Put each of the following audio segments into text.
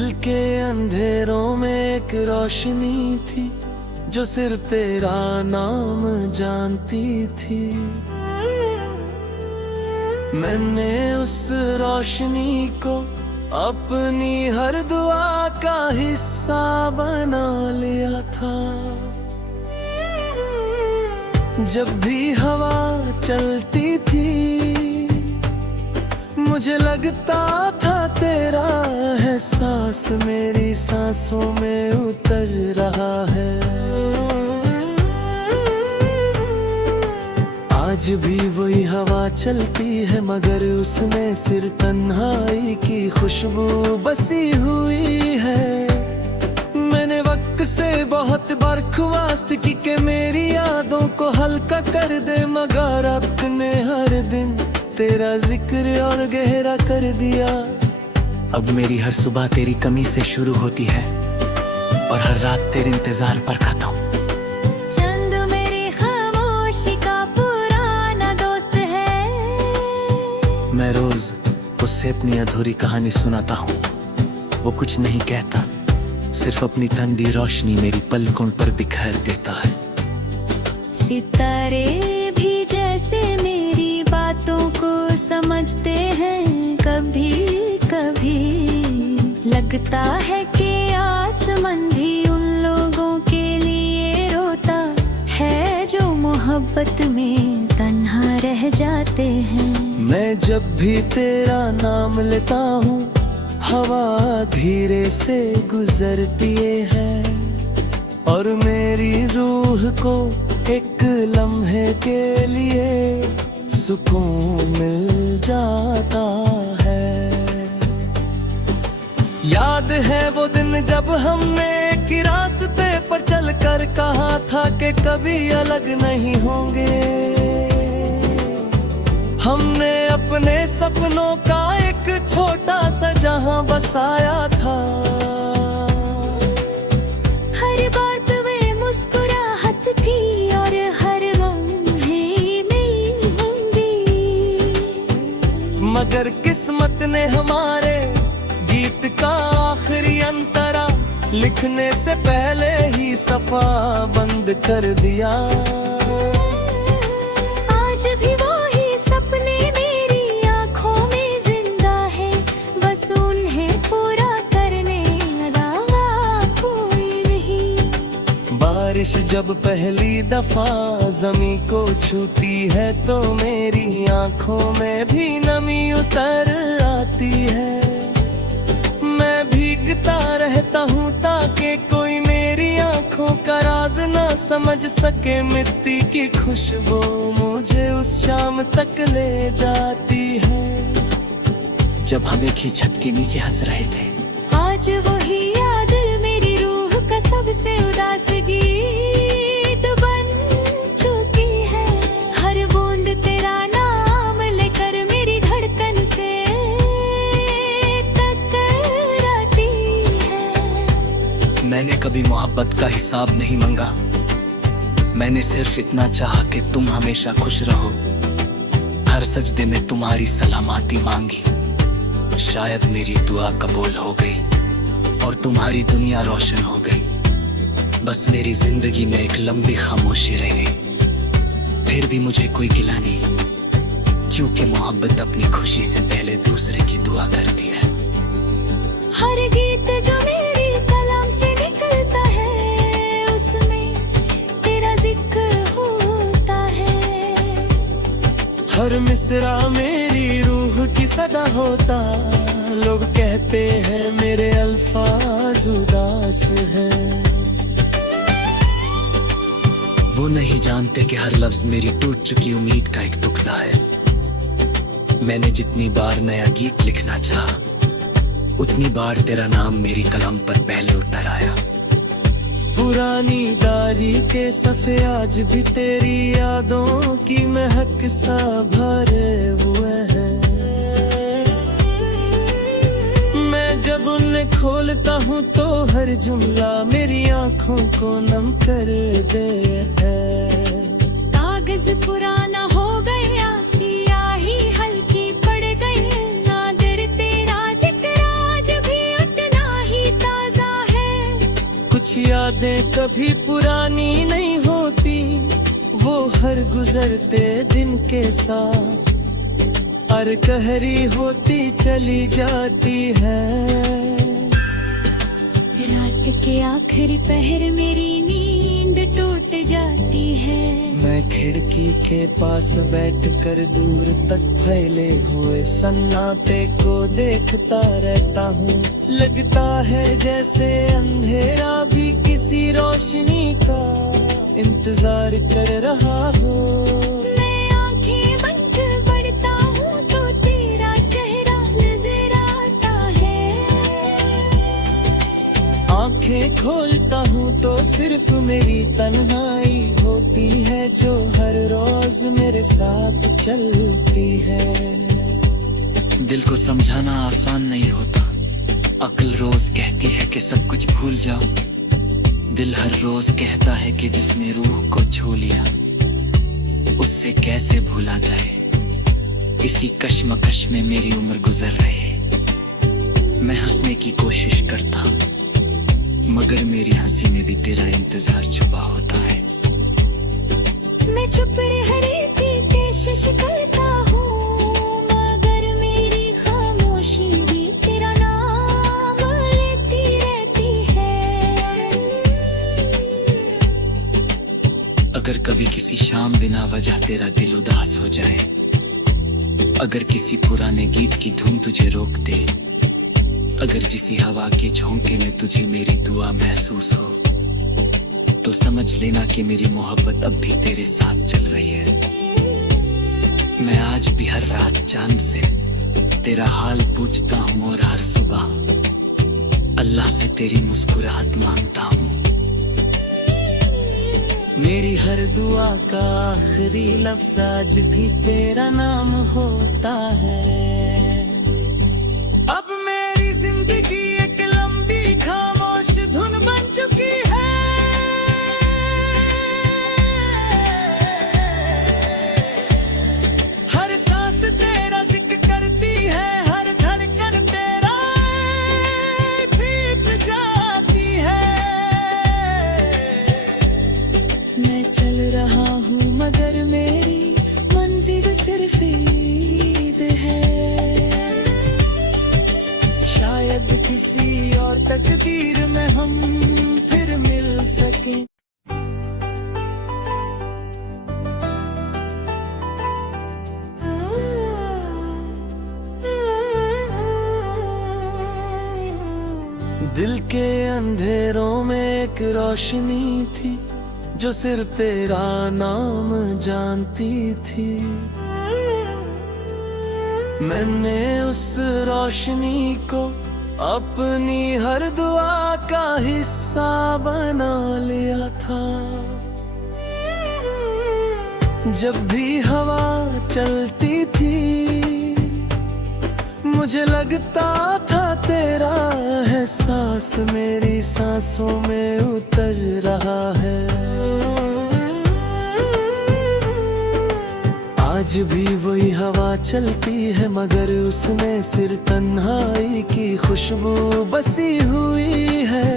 दिल के अंधेरों में एक रोशनी थी जो सिर्फ तेरा नाम जानती थी। मैंने उस रोशनी को अपनी हर दुआ का हिस्सा बना लिया था। जब भी हवा चलती थी मुझे लगता था तेरा एहसास मेरी सांसों में उतर रहा है। आज भी वही हवा चलती है मगर उसमें सिर्फ तन्हाई की खुशबू बसी हुई है। मैंने वक्त से बहुत बर्खास्त की कि मेरी यादों को हल्का कर दे मगर अपने हर दिन तेरा जिक्र और गहरा कर दिया। अब मेरी हर सुबह तेरी कमी से शुरू होती है और हर रात तेरे इंतजार पर खाता हूँ। चंद मेरी खामोशी का पुराना दोस्त है। मैं रोज उससे अपनी अधूरी कहानी सुनाता हूँ। वो कुछ नहीं कहता, सिर्फ अपनी ठंडी रोशनी मेरी पलकों पर बिखेर देता है। सितारे भी जैसे मेरी बातों को समझते हैं। कभी कभी लगता है कि आसमान भी उन लोगों के लिए रोता है जो मोहब्बत में तन्हा रह जाते हैं। मैं जब भी तेरा नाम लेता हूँ हवा धीरे से गुजरती है और मेरी रूह को एक लम्हे के लिए सुकून मिल जाता है। याद है वो दिन जब हमने एक रास्ते पर चलकर कहा था कि कभी अलग नहीं होंगे। हमने अपने सपनों का एक छोटा सा जहां बसाया था। हर बात में मुस्कुराहट थी और हर लम्हे में हिंदी। मगर किस्मत ने हमारे गीत का आखिरी अंतरा लिखने से पहले ही सफा बंद कर दिया। आज भी वही सपने मेरी आंखों में जिंदा है, बस उन्हें पूरा करने लगा कोई नहीं। बारिश जब पहली दफा जमी को छूती है तो मेरी आंखों में भी नमी उतर आती है। मैं भीगता रहता हूँ ताकि कोई मेरी आंखों का राज ना समझ सके। मिट्टी की खुशबू मुझे उस शाम तक ले जाती है जब हम एक ही छत के नीचे हंस रहे थे। आज वही याद मेरी रूह का सबसे उदास गीत बन चुकी है। हर बूंद तेरा नाम लेकर मेरी धड़कन से टकराती है। मैंने कभी मोहब्बत का हिसाब नहीं मांगा, मैंने सिर्फ इतना चाहा कि तुम हमेशा खुश रहो। हर सजदे में तुम्हारी सलामती मांगी। शायद मेरी दुआ कबूल हो गई और तुम्हारी दुनिया रोशन हो गई। बस मेरी जिंदगी में एक लंबी खामोशी रह गई। फिर भी मुझे कोई गिला नहीं, क्योंकि मोहब्बत अपनी खुशी से पहले दूसरे की दुआ करती है। हर गीत जो मेरी कलम से निकलता है उसमें तेरा जिक्र होता है। हर मिसरा मेरी रूह की सदा होता। लोग कहते हैं मेरे अल्फाज उदास हैं। वो नहीं जानते कि हर लफ्ज मेरी टूट चुकी उम्मीद का एक टुकड़ा है। मैंने जितनी बार नया गीत लिखना चाहा उतनी बार तेरा नाम मेरी कलम पर पहले उतर आया। पुरानी डायरी के सफ़े आज भी तेरी यादों की महक सा भरे हुए हैं। मैं जब उन्हें खोलता हूँ तो हर जुमला मेरी आंखों को नम कर दे है। कागज पुराना हो गया, सियाही हल्की पड़ गई, नादिर तेरा जिक्र आज भी उतना ही यादें कभी पुरानी नहीं होती, वो हर गुजरते दिन के साथ अरकहरी होती चली जाती है। रात के आखिरी पहर मेरी नींद टूट जाती है। मैं खिड़की के पास बैठकर दूर तक फैले हुए सन्नाटे को देखता रहता हूँ। लगता है जैसे अंधेरा भी किसी रोशनी का इंतजार कर रहा हो। मैं आंखें बंद पढ़ता हूँ तो तेरा चेहरा नजर आता है। आंखें खोलता हूँ तो सिर्फ मेरी तन्हाई होती है, जो हर रोज मेरे साथ चलती है। दिल को समझाना आसान नहीं होता। अक्ल रोज कहती है कि सब कुछ भूल जाओ। दिल हर रोज कहता है कि जिसने रूह को छू लिया उससे कैसे भूला जाए। इसी कश्मकश में मेरी उम्र गुजर रही। मैं हंसने की कोशिश करता मगर मेरी हंसी में भी तेरा इंतजार छुपा होता है। मैं चुप रहने की कोशिश करता हूँ मगर मेरी खामोशी भी तेरा नाम लेती रहती है। अगर कभी किसी शाम बिना वजह तेरा दिल उदास हो जाए, अगर किसी पुराने गीत की धुन तुझे रोक दे, अगर किसी हवा के झोंके में तुझे मेरी दुआ महसूस हो, तो समझ लेना कि मेरी मोहब्बत अब भी तेरे साथ चल रही है। मैं आज भी हर रात चांद से तेरा हाल पूछता हूँ और हर सुबह अल्लाह से तेरी मुस्कुराहट मांगता हूँ। मेरी हर दुआ का आखिरी लफ्ज आज भी तेरा नाम होता है। अब मेरी जिंदगी एक लंबी खामोश धुन बन चुकी है। हर सांस तेरा जिक्र करती है, हर धड़कन तेरा भीग जाती है। मैं चल रहा हूँ मगर मेरी मंजिल सिर्फ ईद है। शायद किसी और तकदीर में हम फिर मिल सकें। दिल के अंधेरों में एक रोशनी थी जो सिर्फ तेरा नाम जानती थी। मैंने उस रोशनी को अपनी हर दुआ का हिस्सा बना लिया था। जब भी हवा चलती थी मुझे लगता था तेरा एहसास मेरी सांसों में उतर रहा है। आज भी वही हवा चलती है मगर उसमें सिर्फ तन्हाई की खुशबू बसी हुई है।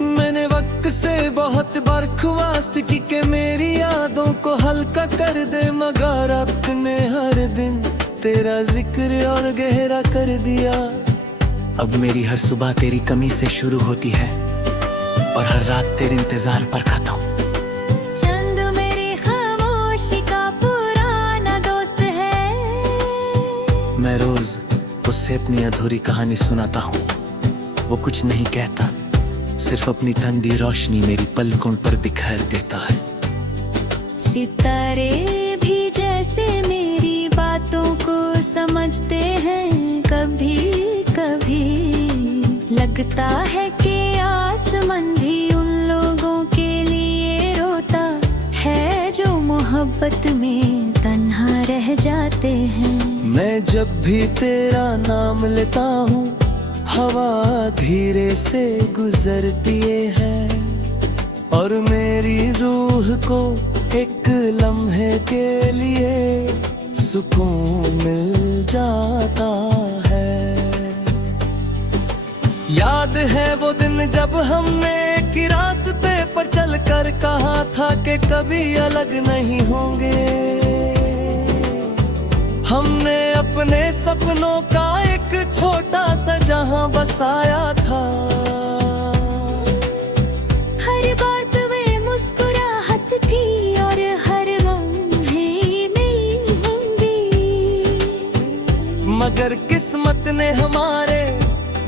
मैंने वक्त से बहुत बर्खास्त की कि मेरी यादों को हल्का कर दे, मगर अपने हर दिन तेरा जिक्र और गहरा कर दिया। अब मेरी हर सुबह तेरी कमी से शुरू होती है और हर रात तेरे इंतजार पर खाता हूँ। चंद मेरी खामोशी का पुराना दोस्त है। मैं रोज उससे अपनी अधूरी कहानी सुनाता हूँ। वो कुछ नहीं कहता, सिर्फ अपनी ठंडी रोशनी मेरी पलकों पर बिखेर देता है। सितारे भी जैसे मेरी बातों को समझते हैं। कभी कभी लगता है कि आसमान भी उन लोगों के लिए रोता है जो मोहब्बत में तन्हा रह जाते हैं। मैं जब भी तेरा नाम लेता हूँ हवा धीरे से गुजरती है और मेरी रूह को एक लम्हे के लिए सुकून मिल जाता है। याद है वो दिन जब हमने एक ही रास्ते पर चलकर कहा था कि कभी अलग नहीं होंगे। हमने अपने सपनों का एक छोटा सा जहां बसाया था। हर बात में मुस्कुराहट थी और हर लम्हे नई होंगी। मगर किस्मत ने हमारे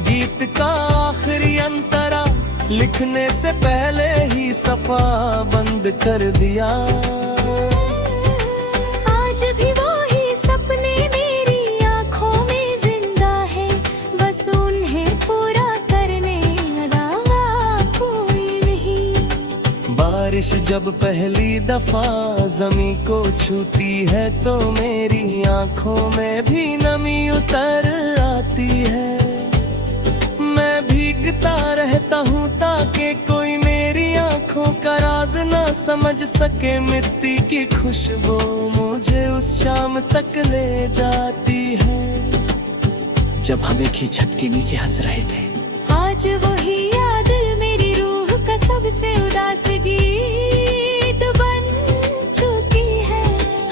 गीत का आखिरी अंतरा लिखने से पहले ही सफा बंद कर दिया। आज भी वही सपने मेरी आंखों में जिंदा है, बस उन्हें पूरा करने अलावा कोई नहीं। बारिश जब पहली दफा जमी को छूती है तो मेरी आंखों में भी नमी उतर आती है। मैं भीगता रहता हूँ ताकि कोई मेरी आंखों का राज ना समझ सके। मिट्टी की खुशबू मुझे उस शाम तक ले जाती है जब हम एक ही छत के नीचे हंस रहे थे। आज वही याद मेरी रूह का सबसे उदास गीत बन चुकी है।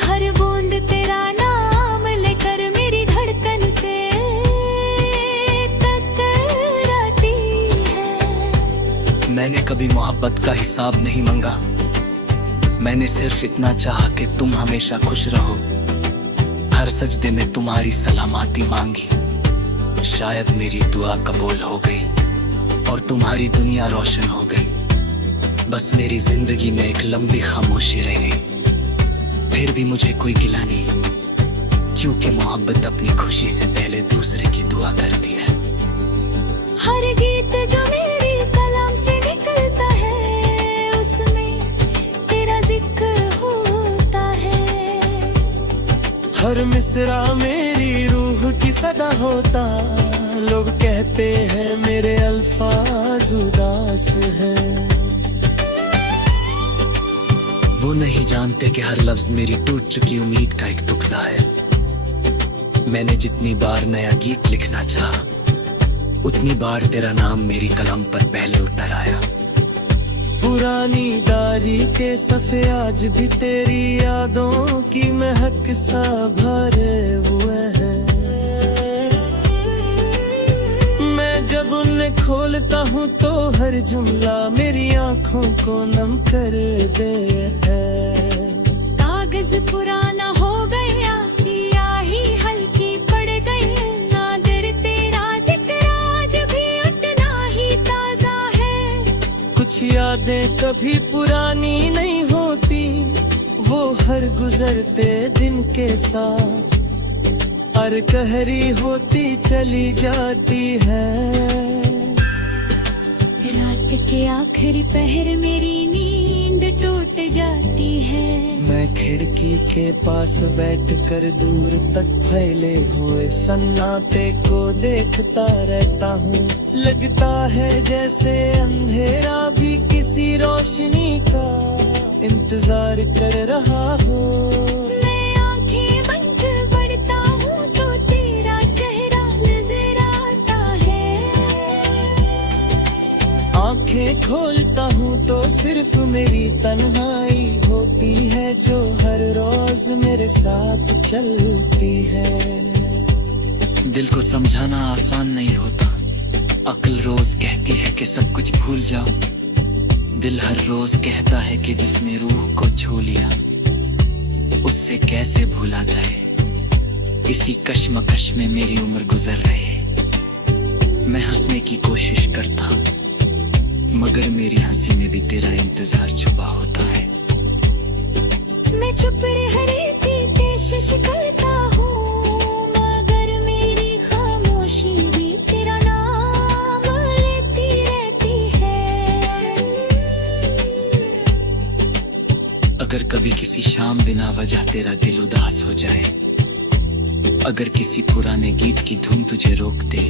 हर बूंद तेरा नाम लेकर मेरी धड़कन से टकराती है। मैंने कभी मोहब्बत का हिसाब नहीं मांगा, मैंने सिर्फ इतना चाहा कि तुम हमेशा खुश रहो। हर सजदे में तुम्हारी सलामती मांगी। शायद मेरी दुआ कबूल हो गई और तुम्हारी दुनिया रोशन हो गई। बस मेरी जिंदगी में एक लंबी खामोशी रह गई। फिर भी मुझे कोई गिला नहीं, क्योंकि मोहब्बत अपनी खुशी से पहले दूसरे की दुआ करती है। हर गीत जो मेरी कलम से निकलता है उसमें तेरा जिक्र होता है। हर मिसरा मेरी रूह की सदा होता। लोग कहते हैं मेरे अल्फाज उदास है। वो नहीं जानते कि हर लफ्ज मेरी टूट चुकी उम्मीद का एक टुकड़ा है। मैंने जितनी बार नया गीत लिखना चाहा, उतनी बार तेरा नाम मेरी कलम पर पहले उतर आया। पुरानी डायरी के सफ़े आज भी तेरी यादों की महक सा भरे हुए हैं। मैं जब उन्हें खोलता हूँ तो हर जुमला मेरी आंखों को नम कर दे है। कागज पुराना हो गया, सियाही हल्की पड़ गई, नादिर तेरा जिक्र आज भी उतना ही ताजा है। कुछ यादें कभी पुरानी नहीं होती, वो हर गुजरते दिन के साथ हर कहरी होती चली जाती है। रात के आखिरी पहर मेरी नींद टूट जाती है। मैं खिड़की के पास बैठकर दूर तक फैले हुए सन्नाटे को देखता रहता हूँ। लगता है जैसे अंधेरा भी किसी रोशनी का इंतजार कर रहा हो। मैं आंखें बंद पड़ता हूँ तो तेरा चेहरा नजर आता है। आंखें खोलता हूँ तो सिर्फ मेरी तन्हाई होती है जो हर रोज मेरे साथ चलती है। दिल को समझाना आसान नहीं होता। अक्ल रोज कहती है कि सब कुछ भूल जाओ। दिल हर रोज कहता है कि जिसने रूह को छू लिया उससे कैसे भूला जाए। इसी कश्मकश में मेरी उम्र गुजर रही। मैं हंसने की कोशिश करता, मगर मेरी हंसी में भी तेरा इंतजार छुपा होता है। मैं चुप रहती कोशिश करता हूँ, मगर मेरी खामोशी भी तेरा नाम लेती रहती है। अगर कभी किसी शाम बिना वजह तेरा दिल उदास हो जाए, अगर किसी पुराने गीत की धुन तुझे रोक दे,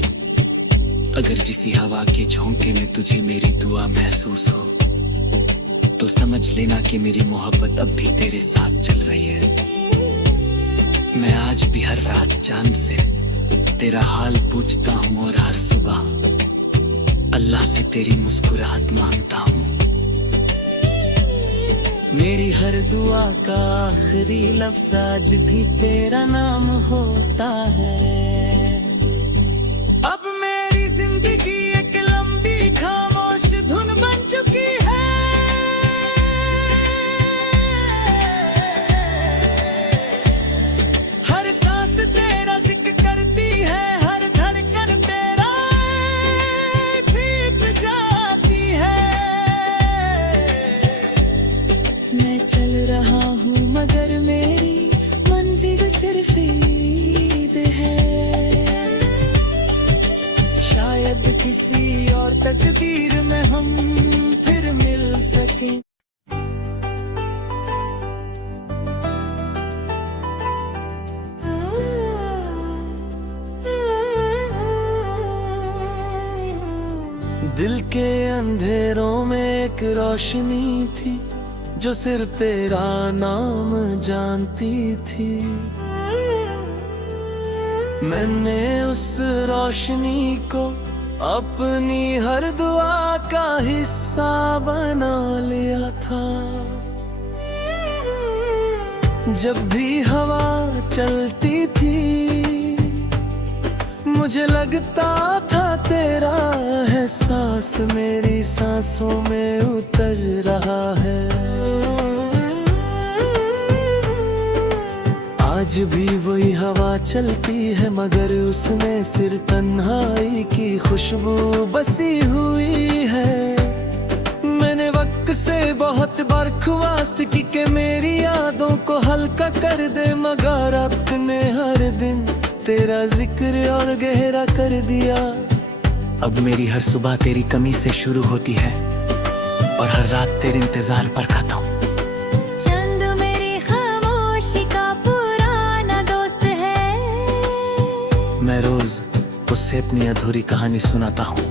अगर किसी हवा के झोंके में तुझे मेरी दुआ महसूस हो, तो समझ लेना कि मेरी मोहब्बत अब भी तेरे साथ चल रही है। मैं आज भी हर रात चांद से तेरा हाल पूछता हूँ और हर सुबह अल्लाह से तेरी मुस्कुराहट मांगता हूँ। मेरी हर दुआ का आखिरी लफ्ज आज भी तेरा नाम होता है। अब मेरी जिंदगी एक लंबी खामोश धुन बन चुकी है। हर सांस तेरा जिक्र करती है, हर धड़कन तेरा भीग जाती है। मैं चल रहा हूँ मगर मेरी मंजिल सिर्फ ईद है। शायद किसी और तकदीर में हम फिर मिल सकें। दिल के अंधेरों में एक रोशनी थी जो सिर्फ तेरा नाम जानती थी। मैंने उस रोशनी को अपनी हर दुआ का हिस्सा बना लिया था। जब भी हवा चलती थी मुझे लगता था तेरा एहसास मेरी सांसों में उतर रहा है। आज भी वही हवा चलती है मगर उसमें सिर्फ तन्हाई की खुशबू बसी हुई है। मैंने वक्त से बहुत बर्खवास्त की कि मेरी यादों को हल्का कर दे मगर अपने हर दिन तेरा जिक्र और गहरा कर दिया। अब मेरी हर सुबह तेरी कमी से शुरू होती है और हर रात तेरे इंतजार पर खाता हूँ। चंद मेरी खामोशी का पुराना दोस्त है। मैं रोज उससे अपनी अधूरी कहानी सुनाता हूँ।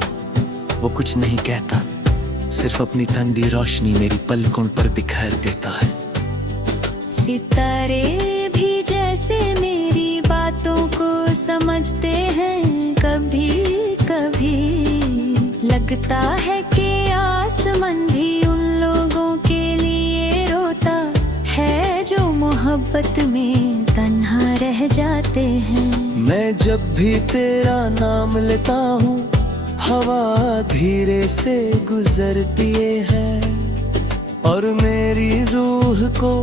वो कुछ नहीं कहता, सिर्फ अपनी ठंडी रोशनी मेरी पलकों पर बिखेर देता है। सितारे भी जैसे मेरी बातों को समझते हैं। कभी कभी लगता है कि आसमान भी उन लोगों के लिए रोता है जो मोहब्बत में तन्हा रह जाते हैं। मैं जब भी तेरा नाम लेता हूँ हवा धीरे से गुजरती है और मेरी रूह को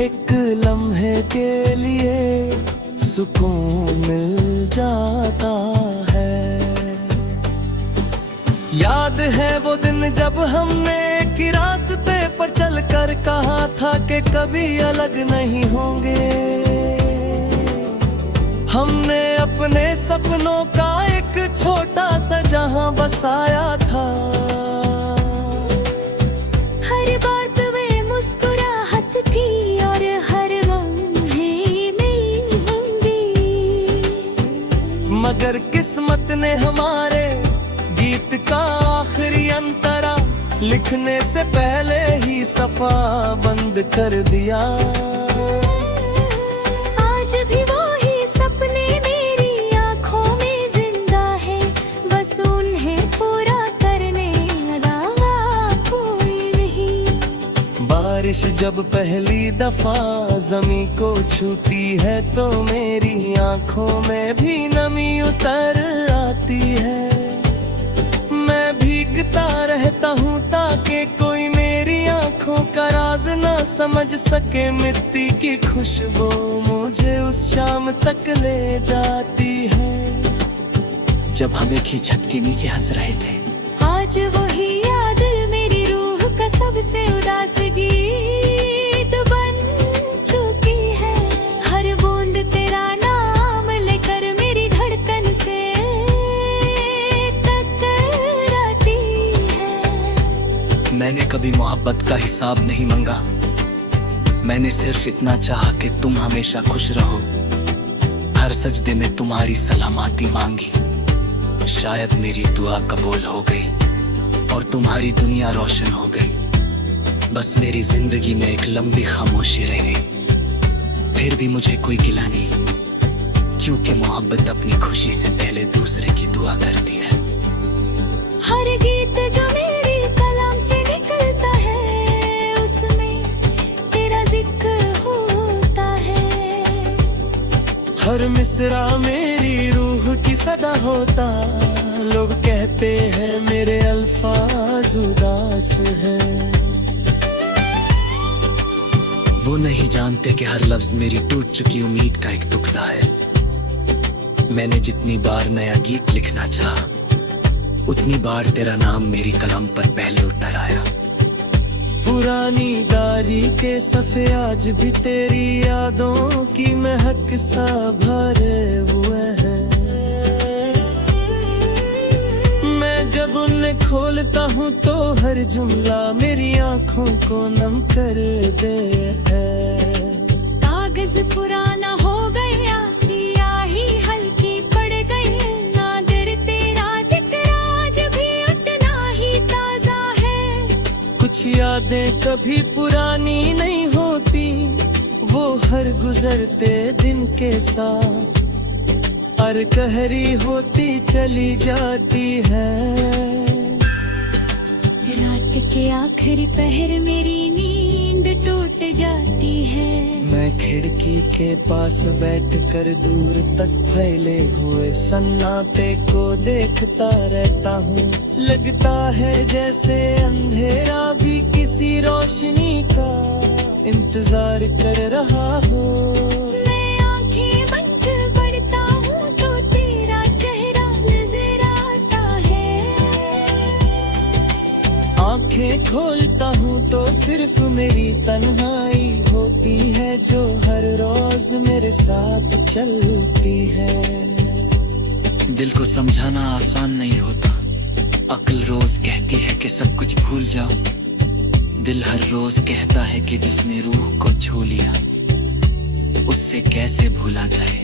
एक लम्हे के लिए सुकून मिल जाता है। याद है वो दिन जब हमने एक रास्ते पर चलकर कहा था कि कभी अलग नहीं होंगे। हमने अपने सपनों का एक छोटा सा जहां बसाया था। हर बात में मुस्कुराहट थी और हर लम्हे में हिंदी। मगर किस्मत ने हमारे गीत का आखिरी अंतरा लिखने से पहले ही सफा बंद कर दिया। आज भी वही सपने मेरी आंखों में जिंदा है, बस उन्हें पूरा करने अलावा कोई नहीं। बारिश जब पहली दफा जमी को छूती है तो मेरी आंखों में भी नमी उतर आती है। मैं भीगता रहता हूँ ताकि कोई मेरी आंखों का राज ना समझ सके। मिट्टी की खुशबू मुझे उस शाम तक ले जाती है जब हम एक ही छत के नीचे हंस रहे थे। आज वही याद मेरी रूह का सबसे उदास गीत बन चुकी है। हर बूंद तेरा नाम लेकर मेरी धड़कन से टकराती है। मैंने कभी मोहब्बत का हिसाब नहीं मांगा, मैंने सिर्फ इतना चाहा कि तुम हमेशा खुश रहो। हर सजदे में तुम्हारी सलामती मांगी। शायद मेरी दुआ कबूल हो गई और तुम्हारी दुनिया रोशन हो गई। बस मेरी जिंदगी में एक लंबी खामोशी रह गई। फिर भी मुझे कोई गिला नहीं, क्योंकि मोहब्बत अपनी खुशी से पहले दूसरे की दुआ करती है। हर मिसरा मेरी रूह की सदा होता। लोग कहते हैं मेरे अल्फाज उदास है। वो नहीं जानते कि हर लफ्ज मेरी टूट चुकी उम्मीद का एक टुकड़ा है। मैंने जितनी बार नया गीत लिखना चाहा, उतनी बार तेरा नाम मेरी कलम पर पहले उतर आया। पुरानी डायरी के सफ़े आज भी तेरी यादों की महक सा भरे हुए हैं। मैं जब उन्हें खोलता हूँ तो हर जुमला मेरी आंखों को नम कर दे है। कागज पुराना हो गया, सियाही हल्की पड़ गई, नादिर तेरा जिक्र आज भी उतना ही ताजा है। कुछ यादें कभी पुरानी नहीं होती, वो हर गुजरते दिन के साथ और कहरी होती चली जाती है। रात के आखिरी पहर मेरी नींद टूट जाती है। मैं खिड़की के पास बैठकर दूर तक फैले हुए सन्नाटे को देखता रहता हूँ। लगता है जैसे अंधेरा भी किसी रोशनी का इंतजार कर रहा हो। मैं आंखें बंद पढ़ता हूँ तो तेरा चेहरा नजर आता है। आंखें खोलता हूँ तो सिर्फ मेरी तन्हाई होती है, जो हर रोज मेरे साथ चलती है। दिल को समझाना आसान नहीं होता। अक्ल रोज कहती है कि सब कुछ भूल जाओ। दिल हर रोज कहता है कि जिसने रूह को छू लिया उससे कैसे भूला जाए।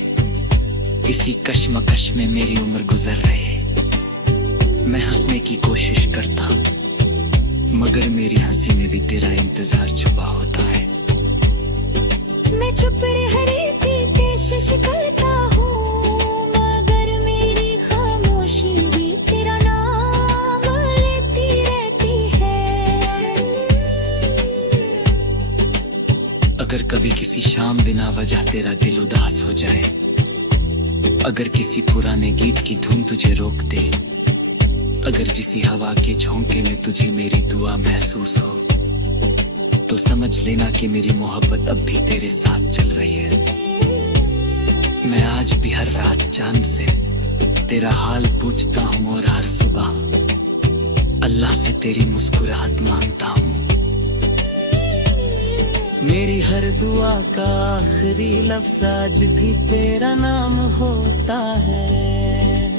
इसी कश्मकश में मेरी उम्र गुजर रही। मैं हंसने की कोशिश करता हूँ, मगर मेरी हंसी में भी तेरा इंतजार छुपा होता है। मैं चुप रहने की कोशिश करता हूँ, मगर मेरी खामोशी भी तेरा नाम लेती रहती है। अगर कभी किसी शाम बिना वजह तेरा दिल उदास हो जाए, अगर किसी पुराने गीत की धुन तुझे रोक दे, अगर किसी हवा के झोंके में तुझे मेरी दुआ महसूस हो, तो समझ लेना कि मेरी मोहब्बत अब भी तेरे साथ चल रही है। मैं आज भी हर रात चांद से तेरा हाल पूछता हूँ और हर सुबह अल्लाह से तेरी मुस्कुराहट मांगता हूँ। मेरी हर दुआ का आखिरी लफ्ज आज भी तेरा नाम होता है।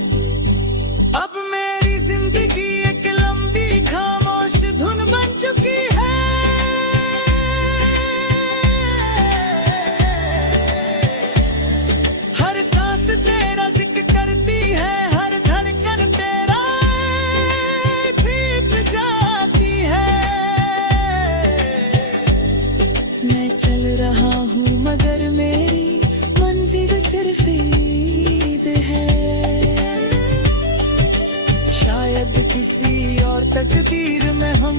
अब मेरी जिंदगी एक लंबी खामोश धुन बन चुकी है। हर सांस तेरा जिक्र करती है, हर धड़कन तेरा भीग जाती है। मैं चल रहा हूँ मगर मेरी मंजिल सिर्फ ईद है। शायद किसी और तकदीर में हम